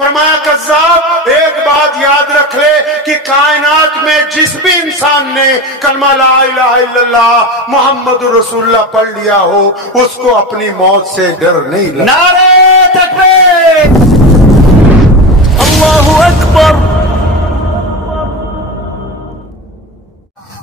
फरमाया कज़्ज़ाब, एक बात याद रख ले कि कायनात में जिस भी इंसान ने कलमा ला इलाहा इल्लल्लाह मुहम्मदुर रसूलुल्लाह पढ़ लिया हो, उसको अपनी मौत से डर नहीं लगता। नारे तकबीर, अल्लाहु अकबर।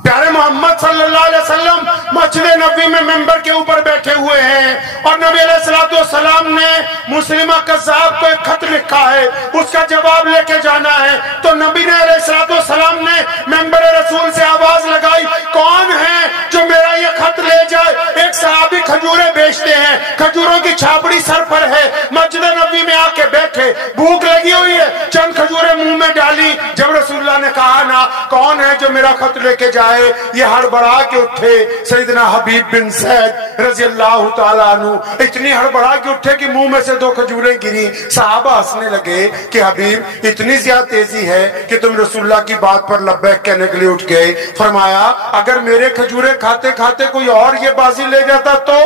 प्यारे मोहम्मद सल्लल्लाहु अलैहि वसल्लम मस्जिद नबी में मेंबर के ऊपर बैठे हुए हैं और नबी अलैहिस्सलाम ने मुस्लिमा कज़्ज़ाब को एक खत लिखा है, उसका जवाब लेके जाना है। तो नबी ने अलैहिस्सलाम ने मेंबर रसूल से आवाज लगाई, कौन है जो मेरा ये खत ले जाए? एक सहाबी खजूरें बेचते हैं, खजूरों की छापड़ी सर पर है, मस्जिद नबी में आके बैठे, भूख लगी हुई है, चंद खजूरें मुंह में डाली। जब रसूलुल्लाह ने कहा ना कौन है जो मेरा खत लेके जाए, ये हड़बड़ा के उठे सैयदना हबीब बिन ज़ैद रज़ियल्लाहु ताला अन्हु। इतनी हड़बड़ा के उठे कि मुंह में से 2 खजूरें गिरी। सहाबा हंसने लगे कि हबीब इतनी ज्यादा तेजी है कि तुम रसूलुल्लाह की बात पर लब्बैक कहने के लिए उठ गए। फरमाया अगर मेरे खजूरें खाते खाते कोई और ये बाजी ले जाता तो?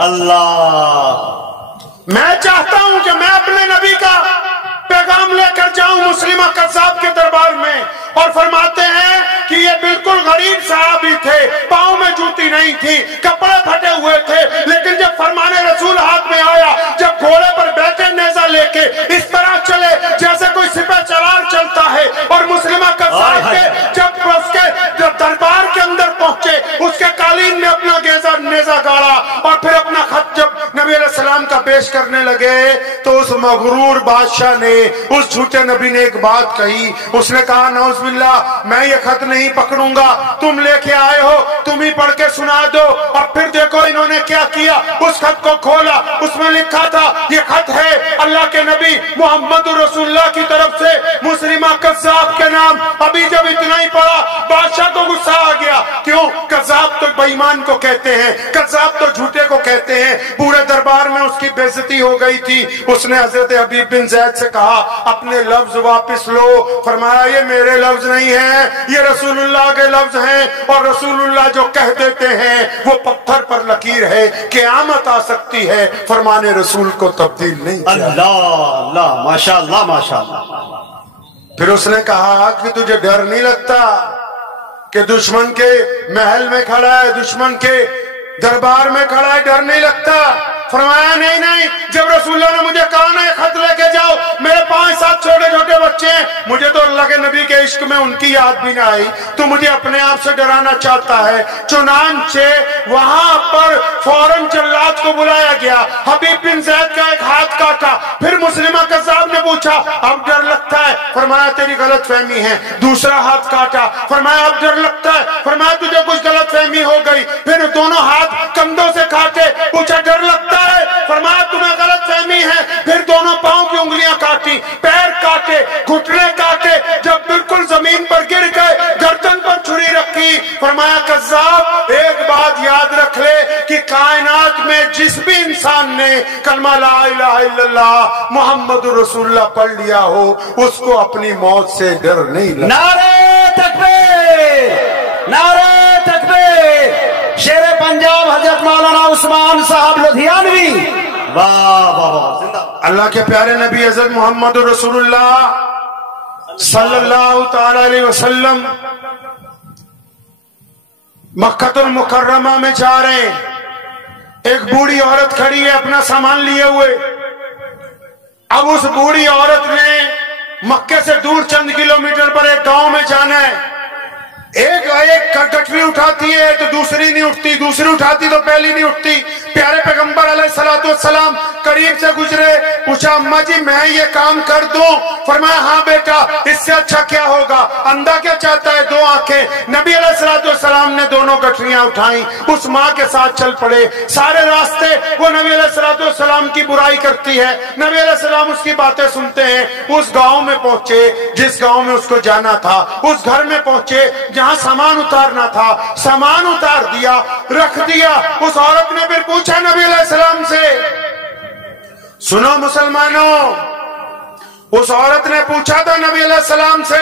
अल्लाह, मैं चाहता हूं कि मैं अपने नबी का पैगाम लेकर जाऊं मुस्लिमा कज़्ज़ाब के दरबार में। और फरमाते हैं कि ये बिल्कुल गरीब सहाबी थे, पांव में जूती नहीं थी, कपड़े फटे हुए थे, लेकिन जब फरमाने रसूल हाथ में आया, जब घोड़े पर बैठे नेज़ा लेके इस तरह चले जैसे कोई सिपह सलार चलता है, और मुस्लिमा कज़्ज़ाब के जब उसके दरबार के अंदर पहुंचे, उसके कालीन में अपना नेज़ा गाड़ा और फिर अपना खत जब नबी अलैहिस्सलाम का पेश करने लगे, तो उस मगरूर बादशाह ने, उस झूठे नबी ने एक बात कही। उसने कहा नौज़ुबिल्लाह, मैं ये खत नहीं पकड़ूंगा, तुम लेके आए हो, तुम ही पढ़ के सुना दो। और फिर देखो इन्होंने क्या किया, उस खत को खोला, उसमें लिखा था ये खत है अल्लाह के नबी मोहम्मद रसूलुल्लाह की तरफ से मुस्लिमा कज़्ज़ाब के नाम। अभी जब इतना ही पढ़ा, बादशाह को गुस्सा आ गया। क्यों? कज़्ज़ाब तो बेईमान को कहते हैं, कज़्ज़ाब तो झूठे को कहते हैं। पूरे दरबार में उसकी बेइज्जती हो गई थी। उसने हजरत हबीब बिन ज़ैद से कहा अपने लफ्ज वापस लो। फरमाया ये मेरे लफ्ज नहीं है, ये रसूलुल्लाह के लफ्ज हैं, और रसूलुल्लाह जो कह देते हैं वो पत्थर पर लकीर है, क़यामत आ सकती है, फरमाने रसूल को तब्दील नहीं। अल्लाह अल्लाह, माशाअल्लाह माशाअल्लाह। फिर उसने कहा कि तुझे डर नहीं लगता कि दुश्मन के महल में खड़ा है, दुश्मन के दरबार में खड़ा है, डर नहीं लगता? फरमाया नहीं नहीं, जब रसूलुल्लाह ने मुझे कहा ना खत लेके जाओ, मेरे 5-7 छोटे छोटे बच्चे हैं, मुझे तो अल्लाह के नबी के इश्क में उनकी याद भी ना आई, तो मुझे अपने आप से डराना चाहता है। चुनांचे वहां पर फौरन जल्लाद को बुलाया गया, हबीब बिन ज़ैद का एक हाथ काटा। फिर मुस्लिमा कज़्ज़ाब ने पूछा अब डर लगता है? फरमाया तेरी गलत फहमी है। दूसरा हाथ काटा, फरमाया अब डर लगता है? फरमाया तुझे कुछ गलत फहमी हो गई। फिर दोनों हाथ कंधों से काटे, पूछा डर लगता है? फरमाया तुम्हें गलत फहमी है। फिर दोनों पांव की उंगलियां काटी, पैर काटे, घुटने काटे, जब बिल्कुल जमीन पर गिर गए, गर्दन पर छुरी रखी। फरमाया कज़्ज़ाब, एक बात याद रख ले कि कायनात में जिस भी इंसान ने कलमा ला इलाहा इल्लल्लाह मुहम्मदुर रसूलुल्लाह पढ़ लिया हो, उसको अपनी मौत से डर नहीं लगता। नारे तकबीर, नारे तकबीर। शेरे पंजाब हजरत मौलाना उस्मान साहब लुधियानवी, वाह वाह वाह, जिंदाबाद। अल्लाह के प्यारे नबी हजरत मोहम्मद रसूलुल्लाह सल्लल्लाहु ताला अलैहि वसल्लम मक्कातुल मुकर्रमा में जा रहे हैं। एक बूढ़ी औरत खड़ी है अपना सामान लिए हुए। अब उस बूढ़ी औरत ने मक्के से दूर चंद किलोमीटर पर एक गांव में जाना है। एक गठरी उठाती है तो दूसरी नहीं उठती, दूसरी उठाती तो पहली नहीं उठती। प्यारे पैगंबर अलैहिस्सलातु वस्सलाम करीब से गुजरे, पूछा अम्मा जी मैं ये काम कर दूं? फरमाया हाँ बेटा, इससे अच्छा क्या होगा? अंधा क्या चाहता है? 2 आंखें। नबी अलैहिस्सलातु वस्सलाम ने दोनों गठरियां उठाई, उस माँ के साथ चल पड़े। सारे रास्ते वो नबी अलैहिस्सलातु वस्सलाम की बुराई करती है, नबी अलैहिस्सलाम उसकी बातें सुनते हैं। उस गांव में पहुंचे जिस गांव में उसको जाना था, उस घर में पहुंचे जहां सामान उतारना था, सामान उतार दिया, रख दिया। उस औरत ने फिर पूछा नबी अलैहिस्सलाम से, सुनो मुसलमानों, उस औरत ने पूछा था नबी अलैहिस्सलाम से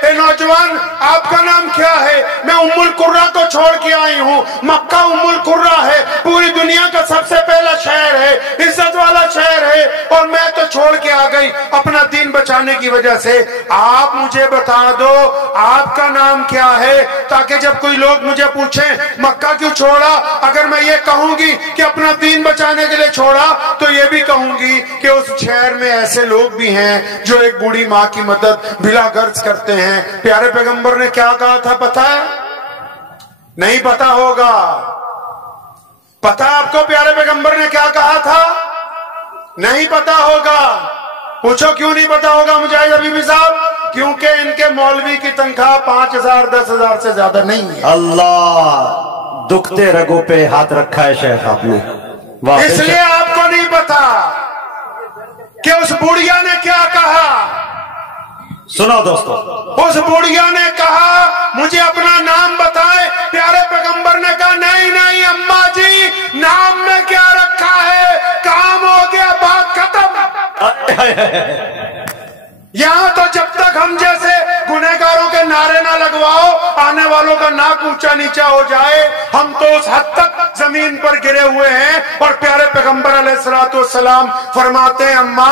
ए नौजवान, आपका नाम क्या है? मैं उम्मुल कुर्रा को छोड़ के आई हूँ। मक्का उम्मुल कुर्रा है, पूरी दुनिया का सबसे पहला शहर है, इज्जत वाला शहर है, और मैं तो छोड़ के आ गई अपना दीन बचाने की वजह से। आप मुझे बता दो आपका नाम क्या है, ताकि जब कोई लोग मुझे पूछे मक्का क्यों छोड़ा, अगर मैं ये कहूंगी कि अपना दीन बचाने के लिए छोड़ा, तो ये भी कहूंगी कि उस शहर में ऐसे लोग भी हैं जो एक बूढ़ी माँ की मदद बिला गर्ज करते हैं। प्यारे पैगंबर ने क्या कहा था पता है? नहीं पता होगा। पता आपको प्यारे पैगंबर ने क्या कहा था? नहीं पता होगा। पूछो क्यों नहीं पता होगा मुजाहिद हबीबी साहब? क्योंकि इनके मौलवी की तनख्वाह 5,000 10,000 से ज्यादा नहीं है। अल्लाह, दुखते रगों पे हाथ रखा है शेख आपने। इसलिए आपको नहीं पता कि उस बुढ़िया ने क्या कहा। सुनो दोस्तों, उस बुढ़िया ने कहा मुझे अपना नाम बताए। प्यारे पैगंबर ने कहा नहीं नहीं अम्मा जी, नाम में क्या रखा है, काम हो गया, बात खत्म। यहाँ तो जब तक हम जैसे गुनहगारों के नारे ना लगवाओ, आने वालों का नाक ऊंचा नीचा हो जाए। हम तो उस हद तक जमीन पर गिरे हुए हैं। और प्यारे पैगंबर अलैहिस्सलाम फरमाते हैं अम्मा,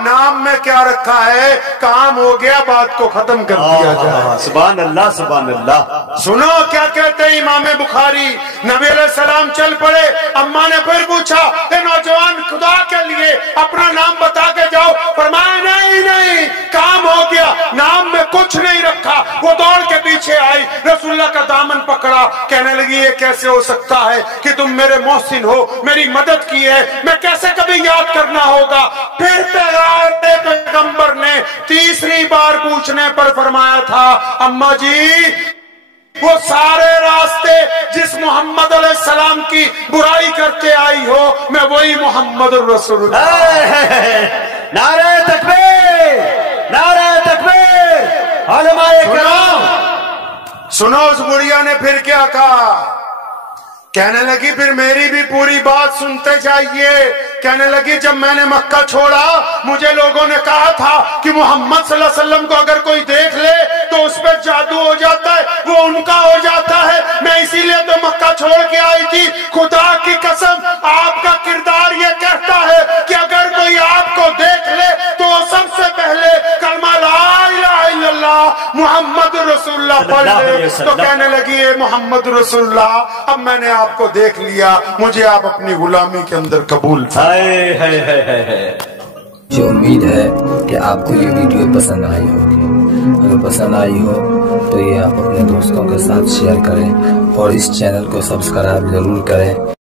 नाम में क्या रखा है, काम हो गया, बात को खत्म कर दिया जाए। सुभान अल्लाह, सुभान अल्लाह। सुनो क्या कहते हैं इमाम बुखारी। नबी अलैहिस्सलाम चल पड़े। अम्मा ने फिर पूछा, ए नौजवान, खुदा के लिए अपना नाम बता के जाओ। फरमाया नहीं नहीं, काम हो गया, नाम में कुछ नहीं रखा। वो दौड़ के पीछे आई, रसूलुल्लाह का दामन पकड़ा, कहने लगी ये कैसे हो सकता है कि तुम मेरे मोहसिन हो, मेरी मदद की है, मैं कैसे कभी याद करना होगा। फिर पैगंबर ने तीसरी बार पूछने पर फरमाया था अम्मा जी, वो सारे रास्ते जिस मोहम्मद अलैहिस्सलाम की बुराई करके आई हो, मैं वही मोहम्मद रसूलुल्लाह। नारे तकबीर, नारे तकबीर। उलमाए किराम, सुनो उस बुढ़िया ने फिर क्या कहा। कहने लगी फिर मेरी भी पूरी बात सुनते जाइए। कहने लगी जब मैंने मक्का छोड़ा, मुझे लोगों ने कहा था कि मोहम्मद सल्लल्लाहु अलैहि वसल्लम को अगर कोई देख ले तो उस पर जादू हो जाता है, वो उनका हो जाता है। मैं इसीलिए तो मक्का छोड़ के आई थी। खुदा की कसम, आपका किरदार ये कहता है कि अगर कोई आपको देख ले तो सबसे पहले कलमा ला इलाहा इल्लल्लाह मुहम्मद रसूलुल्लाह पढ़ ले। तो कहने लगी ये मोहम्मद रसूलुल्लाह, अब मैंने आपको देख लिया, मुझे आप अपनी गुलामी के अंदर कबूल। मुझे उम्मीद है कि आपको ये वीडियो पसंद आई होगी। अगर पसंद आई हो तो ये आप अपने दोस्तों के साथ शेयर करें और इस चैनल को सब्सक्राइब जरूर करें।